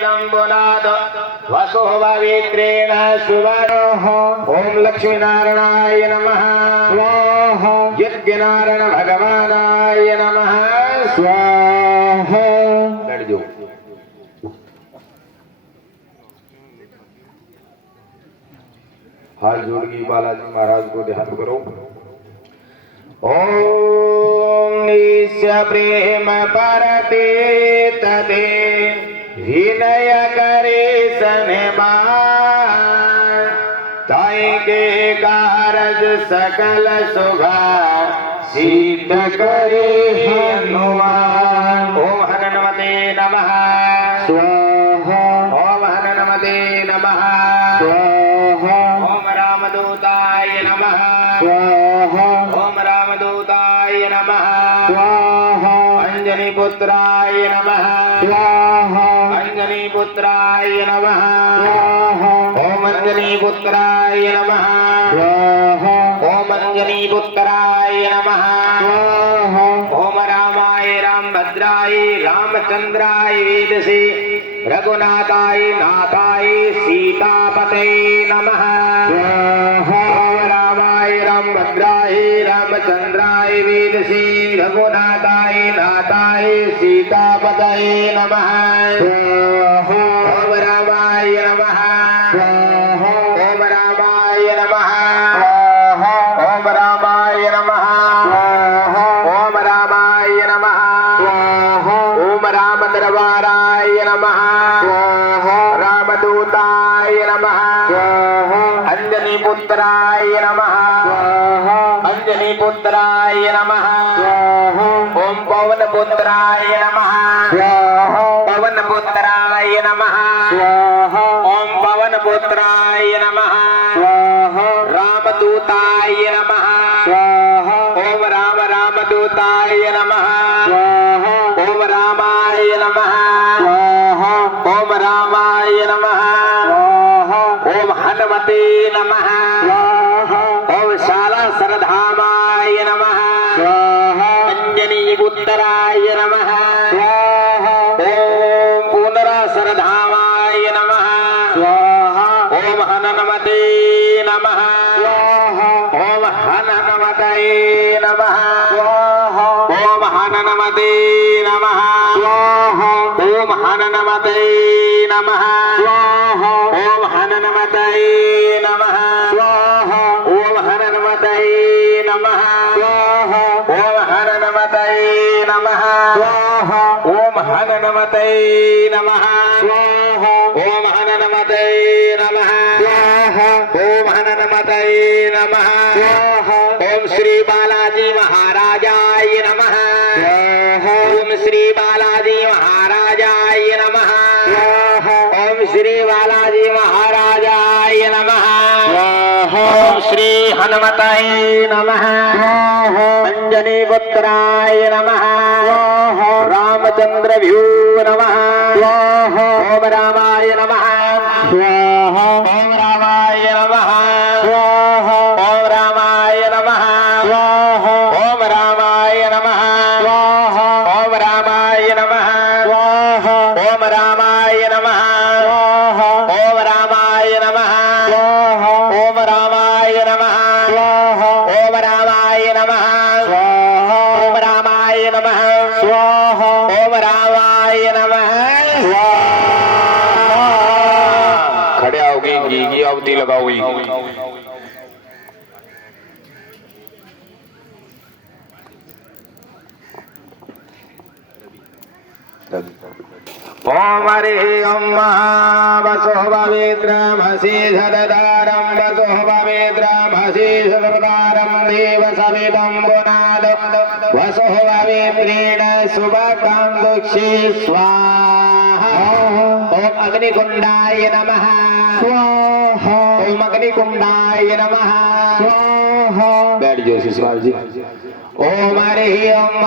पुनाद वसो पवित्रेण सुवर्णः ओम लक्ष्मीनारायणाय नमः स्वाहा यज्ञनारायण भगवानाय नमः स्वाहा। बैठ जाओ। हाथ जोड़ के बालाजी महाराज को ध्यान करो। ओम निस्य प्रेम परते तदे विनय करे सनमान ताई के कारज सकल सुभा सिद्ध करे हनुमान। ओम हनुमते नमः स्वाहा ओम हनुमते नमः स्वाहा ओम रामदूताय नमः स्वाहा ओम रामदूताय नमः स्वाहा अंजनी पुत्राय नमः स्वाहा अंजनी पुत्राय नमः स्वाहा ओम अंजनी पुत्राय नमः स्वाहा ओम अंजनी पुत्राय नमः स्वाहा ओम रामाय रामभद्राय रामचंद्राय वेदसे रघुनाथाय नाथाय सीतापते नमः स्वाहा रामाय रामभद्राय रामचंद्राय वेदसे रघुनाथाय नाथाय सीतापते नमः स्वाहा ओम रामाय नमः स्वाहा ओम रामाय नमः स्वाहा ओम रामाय नमः स्वाहा ओम रामाय नमः स्वाहा ओम रामदरबाराय नमः स्वाहा रामदूताय नमः स्वाहा अंजनी पुत्राय नमः स्वाहा अंजनी पुत्राय नमः स्वाहा ओम पवन पुत्राय नमः स्वाहा पवन पुत्राय नमः स्वाहा ओम पवन पुत्राय नमः स्वाहा रामदूताय नमः स्वाहा ओम रामदूताय नमः स्वाहा ओम रामाय नमः स्वाहा ओम रामाय नमः स्वाहा ओम हनुमते नमः स्वाहा ओम शाला सरधामाय नमः स्वाहा अंजनी पुत्राय नमः स्वाहा ओम पुनरा सरधामाय नमः स्वाहा ओम हनुमते नमः स्वाहा ओम हनुमते नमः स्वाहा ओम हनुमते नमः स्वाहा ओम हनुमते नमः स्वाहा ओम हनुमते नमः स्वाहा ओम हनुमते नमः स्वाहा ओम हनुमते नमः स्वाहा ओम हनुमते नमः स्वाहा ओम हनुमते नमः स्वाहा ओम हनुमते नमः स्वाहा ओम श्री बालाजी महाराजाय नमः स्वाहा ओम श्री बालाजी महाराजाय नमः स्वाहा ओम श्री बालाजी महाराजाय नमः स्वाहा ओम श्री हनुमते नमः स्वाहा अंजनी पुत्राय नमः स्वाहा रामचंद्र भ्यो नमः स्वाहा ओम रामाय नमः स्वाहा ओम रामाय नमः स्वाहा ओम रामाय नमः स्वाहा ओम रामाय नमः स्वाहा ओम रामाय नमः स्वाहा ओम रामाय नमः स्वाहा ओम रामाय नमः स्वाहा ओम रामाय नमः स्वाहा ओम रामाय नमः स्वाहा ओम रामाय नमः स्वाहा ओम रामाय नमः स्वाहा। खड़े आओगे घी अवधि लगाओगी। ओम हरे ओम वसो पवित्रमसि धरदारं वसो पवित्रमसि धरदारं देव सवितं पुनाद वसो पवित्रेण सुभगं दुक्षे स्वाहा। ओम अग्निकुंडाय नमः स्वाहा ओम अग्निकुंडाय नमः स्वाहा। बैठ जाओ शिशुपाल जी। ओम हरे ओम